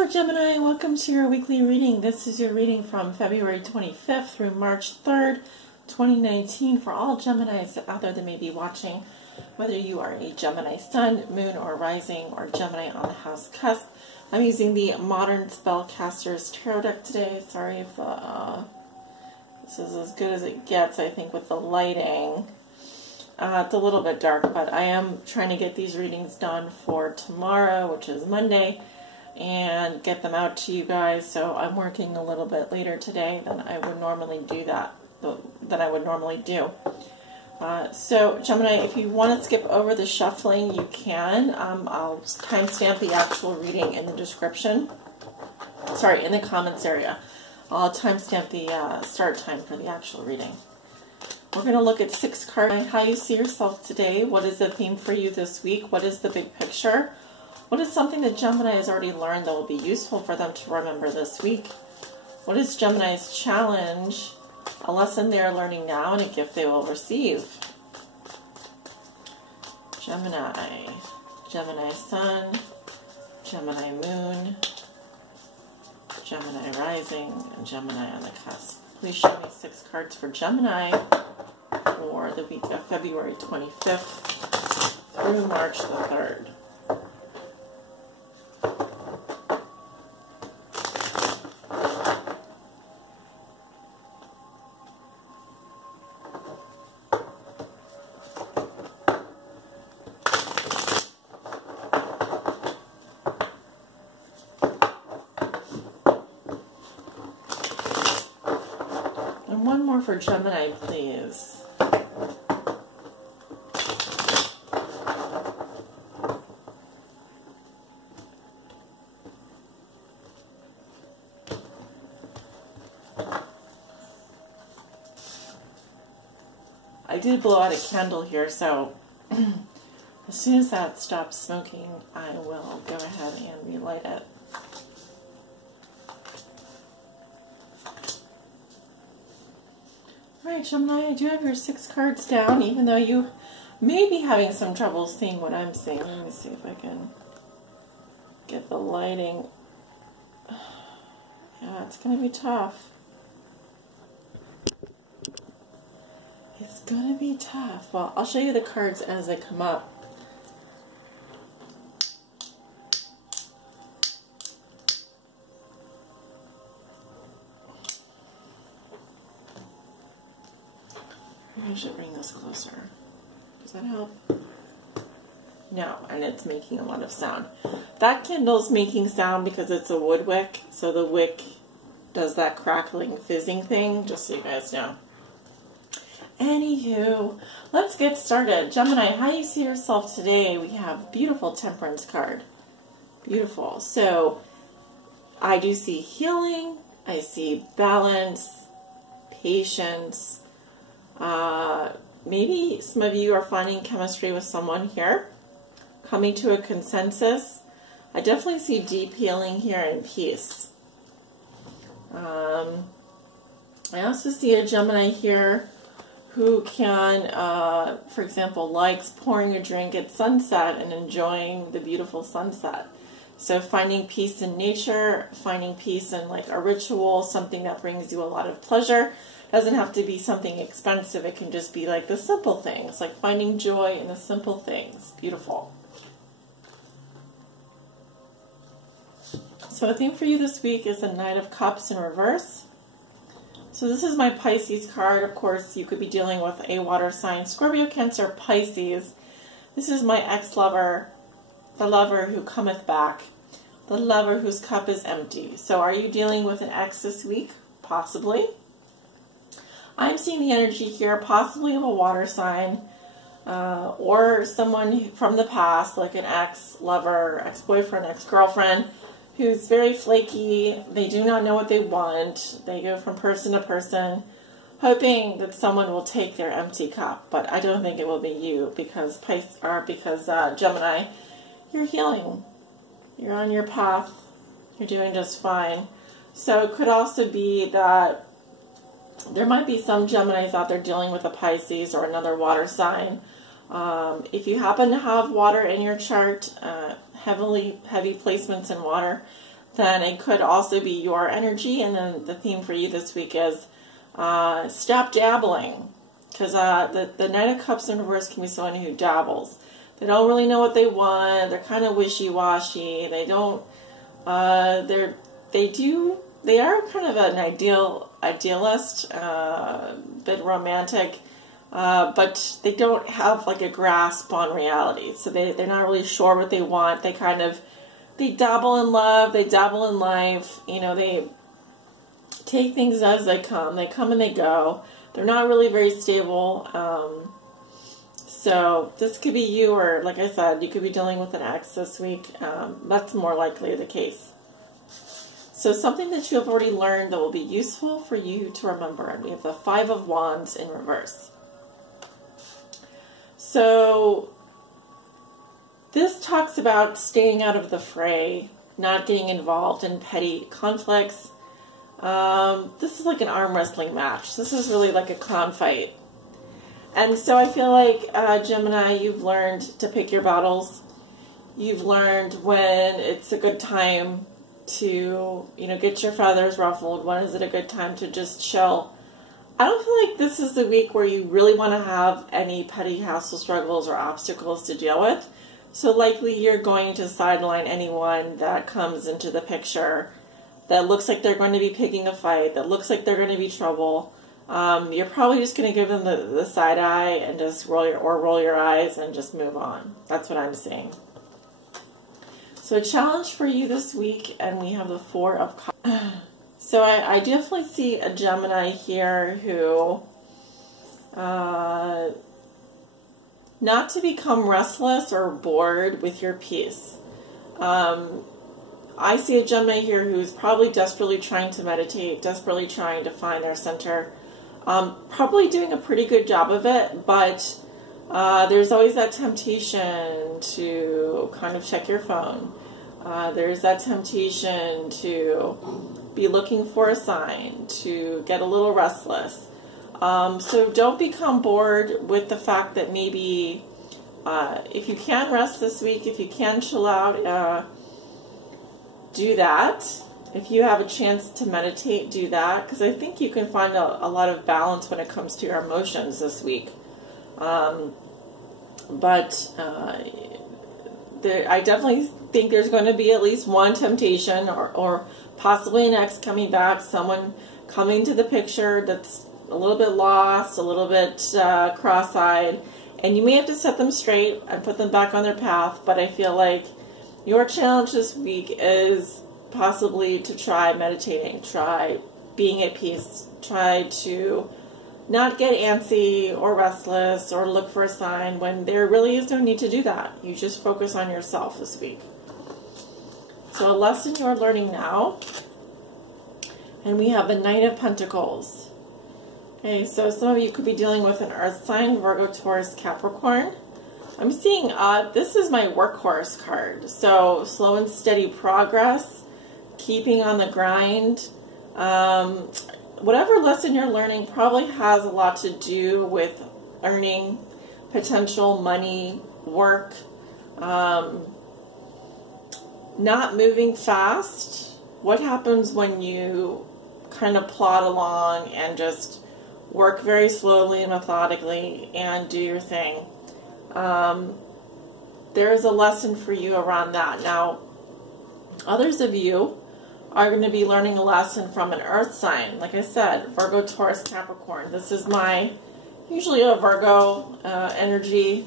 Hello Gemini, welcome to your weekly reading. This is your reading from February 25th through March 3rd, 2019 for all Geminis out there that may be watching, whether you are a Gemini Sun, Moon, or Rising, or Gemini on the house cusp. I'm using the Modern Spellcaster's Tarot deck today. Sorry if this is as good as it gets, I think, with the lighting. It's a little bit dark, but I am trying to get these readings done for tomorrow, which is Monday, and get them out to you guys. So I'm working a little bit later today than I would normally do So Gemini, if you want to skip over the shuffling, you can. I'll timestamp the actual reading in the description. Sorry, in the comments area. I'll timestamp the start time for the actual reading. We're going to look at 6 cards. How you see yourself today. What is the theme for you this week? What is the big picture? What is something that Gemini has already learned that will be useful for them to remember this week? What is Gemini's challenge? A lesson they are learning now and a gift they will receive. Gemini, Gemini Sun, Gemini Moon, Gemini Rising, and Gemini on the cusp. Please show me 6 cards for Gemini for the week of February 25th through March the 3rd. And one more for Gemini, please. I did blow out a candle here, so as soon as that stops smoking, I will go ahead and relight it. Alright, Gemini, I do have your 6 cards down, even though you may be having some trouble seeing what I'm seeing. Let me see if I can get the lighting. Yeah, it's going to be tough. It's going to be tough. Well, I'll show you the cards as they come up. I should bring this closer. Does that help? No, and it's making a lot of sound. That candle's making sound because it's a wood wick, so the wick does that crackling, fizzing thing, just so you guys know. Anywho, let's get started. Gemini, how you see yourself today? We have beautiful Temperance card. Beautiful. So, I do see healing. I see balance, patience. Maybe some of you are finding chemistry with someone here, coming to a consensus. I definitely see deep healing here and peace. I also see a Gemini here who can, for example, likes pouring a drink at sunset and enjoying the beautiful sunset. So finding peace in nature, finding peace in like a ritual, something that brings you a lot of pleasure. Doesn't have to be something expensive. It can just be like the simple things, like finding joy in the simple things. Beautiful. So the theme for you this week is the Knight of Cups in reverse. So this is my Pisces card. Of course, you could be dealing with a water sign, Scorpio, Cancer, Pisces. This is my ex-lover, the lover who cometh back, the lover whose cup is empty. So are you dealing with an ex this week? Possibly. I'm seeing the energy here, possibly of a water sign, or someone from the past, like an ex-lover, ex-boyfriend, ex-girlfriend, who's very flaky. They do not know what they want. They go from person to person, hoping that someone will take their empty cup. But I don't think it will be you, because Gemini, you're healing. You're on your path. You're doing just fine. So it could also be that there might be some Geminis out there dealing with a Pisces or another water sign. If you happen to have water in your chart, heavy placements in water, then it could also be your energy. And then the theme for you this week is stop dabbling. Because the Knight of Cups in reverse can be someone who dabbles. They don't really know what they want. They're kind of wishy-washy. They don't, they are kind of an idealist, bit romantic, but they don't have like a grasp on reality. So they're not really sure what they want. They dabble in love, they dabble in life, you know, they take things as they come and they go. They're not really very stable. So this could be you, or like I said, you could be dealing with an ex this week. That's more likely the case. So something that you have already learned that will be useful for you to remember. And we have the Five of Wands in reverse. So this talks about staying out of the fray, not getting involved in petty conflicts. This is like an arm wrestling match. This is really like a clown fight. And so I feel like, Gemini, you've learned to pick your battles. You've learned when it's a good time to, you know, get your feathers ruffled. When is it a good time to just chill? I don't feel like this is the week where you really want to have any petty hassle struggles or obstacles to deal with. So likely you're going to sideline anyone that comes into the picture that looks like they're going to be picking a fight, that looks like they're going to be trouble. You're probably just going to give them the side eye and just roll your eyes and just move on. That's what I'm saying. So a challenge for you this week, and we have the Four of Cups. So I definitely see a Gemini here who, not to become restless or bored with your peace. I see a Gemini here who's probably desperately trying to meditate, desperately trying to find their center. Probably doing a pretty good job of it, but there's always that temptation to kind of check your phone. There's that temptation to be looking for a sign, to get a little restless. So don't become bored with the fact that maybe if you can rest this week, if you can chill out, do that. If you have a chance to meditate, do that, because I think you can find a lot of balance when it comes to your emotions this week. I definitely think there's going to be at least one temptation, or possibly an ex coming back, someone coming to the picture that's a little bit lost, a little bit cross-eyed, and you may have to set them straight and put them back on their path. But I feel like your challenge this week is possibly to try meditating, try being at peace, try to not get antsy or restless or look for a sign when there really is no need to do that. You just focus on yourself this week. So a lesson you're learning now, and we have the Knight of Pentacles. Okay, so some of you could be dealing with an earth sign, Virgo, Taurus, Capricorn. I'm seeing, this is my workhorse card. So slow and steady progress, keeping on the grind. Whatever lesson you're learning probably has a lot to do with earning potential money, work, not moving fast. What happens when you kind of plod along and just work very slowly and methodically and do your thing? There's a lesson for you around that. Now, others of you are going to be learning a lesson from an earth sign. Like I said, Virgo, Taurus, Capricorn. This is usually a Virgo energy.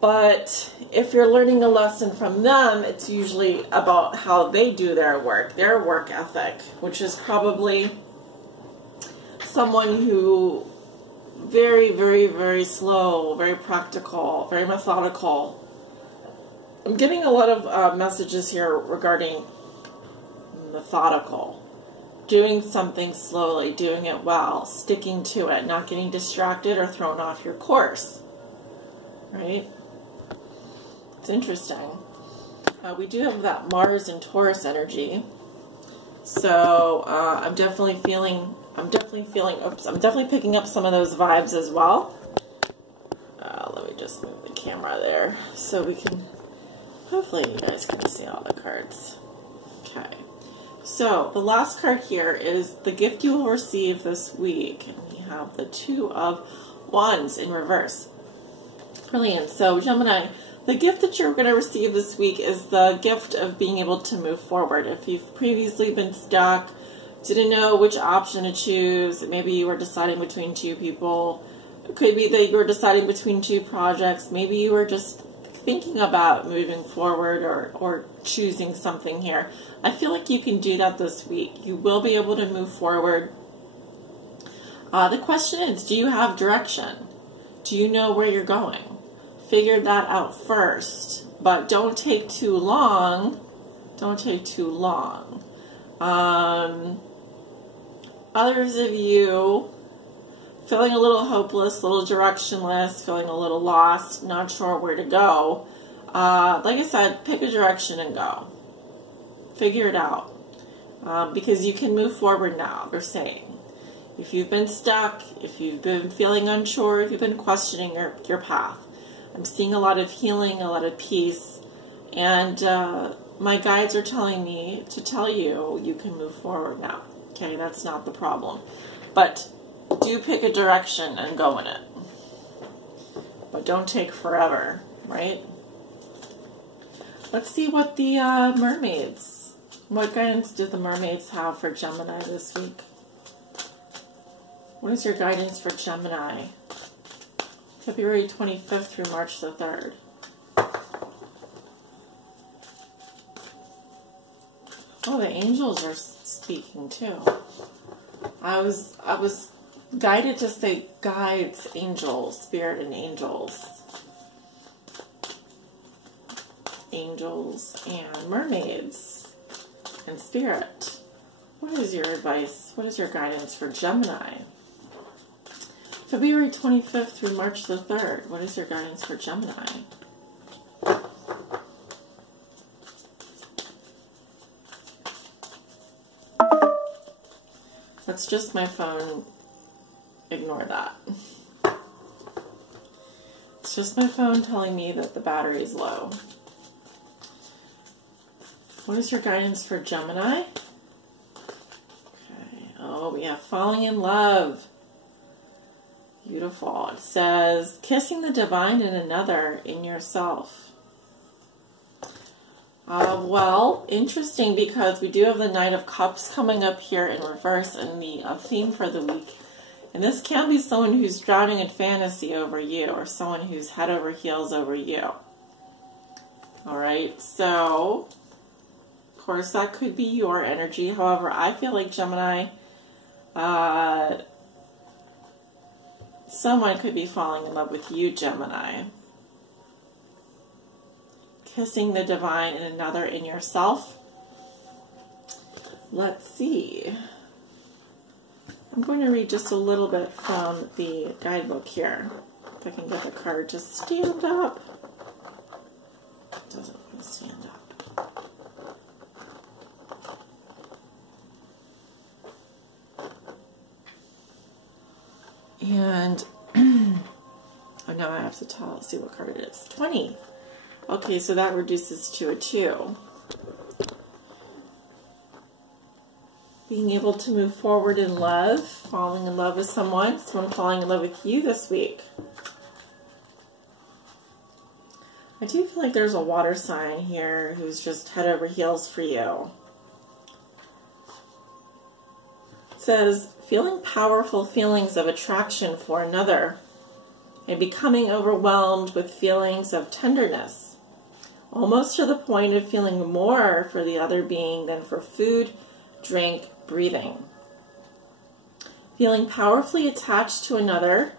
But if you're learning a lesson from them, it's usually about how they do their work ethic, which is probably someone who very, very, very slow, very practical, very methodical. I'm getting a lot of messages here regarding methodical, doing something slowly, doing it well, sticking to it, not getting distracted or thrown off your course, right? It's interesting. We do have that Mars and Taurus energy, so I'm definitely picking up some of those vibes as well. Let me just move the camera there so we can, hopefully you guys can see all the cards. Okay. So the last card here is the gift you will receive this week. And we have the Two of Wands in reverse. Brilliant. So Gemini, the gift that you're going to receive this week is the gift of being able to move forward. If you've previously been stuck, didn't know which option to choose, maybe you were deciding between two people, it could be that you were deciding between two projects, maybe you were just thinking about moving forward or choosing something here. I feel like you can do that this week. You will be able to move forward. The question is, do you have direction? Do you know where you're going? Figure that out first, but don't take too long. Don't take too long. Others of you feeling a little hopeless, a little directionless, feeling a little lost, not sure where to go. Like I said, pick a direction and go. Figure it out. Because you can move forward now, they're saying. If you've been stuck, if you've been feeling unsure, if you've been questioning your path, I'm seeing a lot of healing, a lot of peace, and my guides are telling me to tell you you can move forward now. Okay, that's not the problem. But do pick a direction and go in it. But don't take forever, right? Let's see what the mermaids, what guidance do the mermaids have for Gemini this week? What is your guidance for Gemini? February 25th through March the 3rd. Oh, the angels are speaking too. I was guided to say guides, angels, spirit and angels. Angels and mermaids and spirit. What is your advice? What is your guidance for Gemini? February 25th through March the 3rd. What is your guidance for Gemini? That's just my phone. Ignore that. It's just my phone telling me that the battery is low. What is your guidance for Gemini? Okay. Oh, we have falling in love. Beautiful. It says, kissing the divine in another, in yourself. Well, interesting, because we do have the Knight of Cups coming up here in reverse in the theme for the week. And this can be someone who's drowning in fantasy over you, or someone who's head over heels over you. Alright, so, of course, that could be your energy. However, I feel like Gemini, someone could be falling in love with you, Gemini. Kissing the divine in another, in yourself. Let's see. I'm going to read just a little bit from the guidebook here. If I can get the card to stand up. It doesn't want to stand up. And oh, now I have to see what card it is. 20. Okay, so that reduces to a 2. Being able to move forward in love, falling in love with someone falling in love with you this week. I do feel like there's a water sign here who's just head over heels for you. It says, feeling powerful feelings of attraction for another and becoming overwhelmed with feelings of tenderness, almost to the point of feeling more for the other being than for food, drink, breathing. Feeling powerfully attached to another,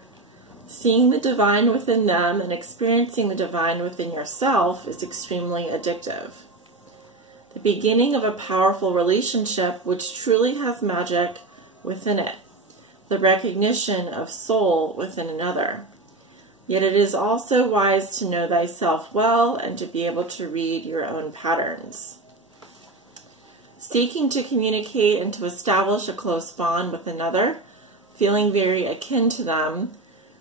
seeing the divine within them and experiencing the divine within yourself is extremely addictive. The beginning of a powerful relationship which truly has magic within it. The recognition of soul within another. Yet it is also wise to know thyself well and to be able to read your own patterns. Seeking to communicate and to establish a close bond with another, feeling very akin to them,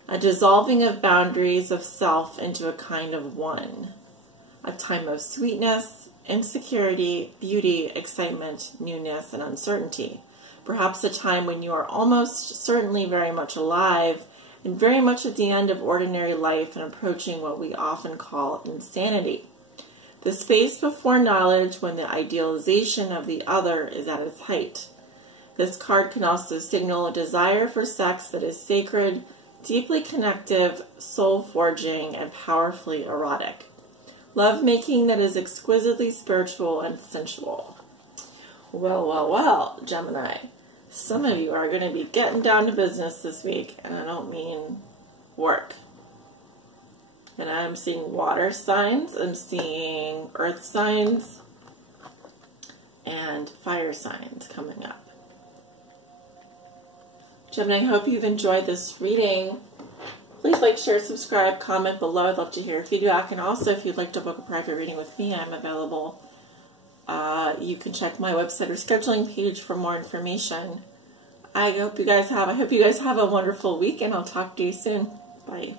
a dissolving of boundaries of self into a kind of one, a time of sweetness insecurity, beauty, excitement, newness, and uncertainty. Perhaps a time when you are almost certainly very much alive and very much at the end of ordinary life and approaching what we often call insanity. The space before knowledge when the idealization of the other is at its height. This card can also signal a desire for sex that is sacred, deeply connective, soul-forging, and powerfully erotic. Lovemaking that is exquisitely spiritual and sensual. Well, well, well, Gemini. Some of you are going to be getting down to business this week, and I don't mean work. And I'm seeing water signs, I'm seeing earth signs, and fire signs coming up. Gemini, I hope you've enjoyed this reading. Please like, share, subscribe, comment below. I'd love to hear your feedback. And also, if you'd like to book a private reading with me, I'm available. You can check my website or scheduling page for more information. I hope you guys have a wonderful week, and I'll talk to you soon. Bye.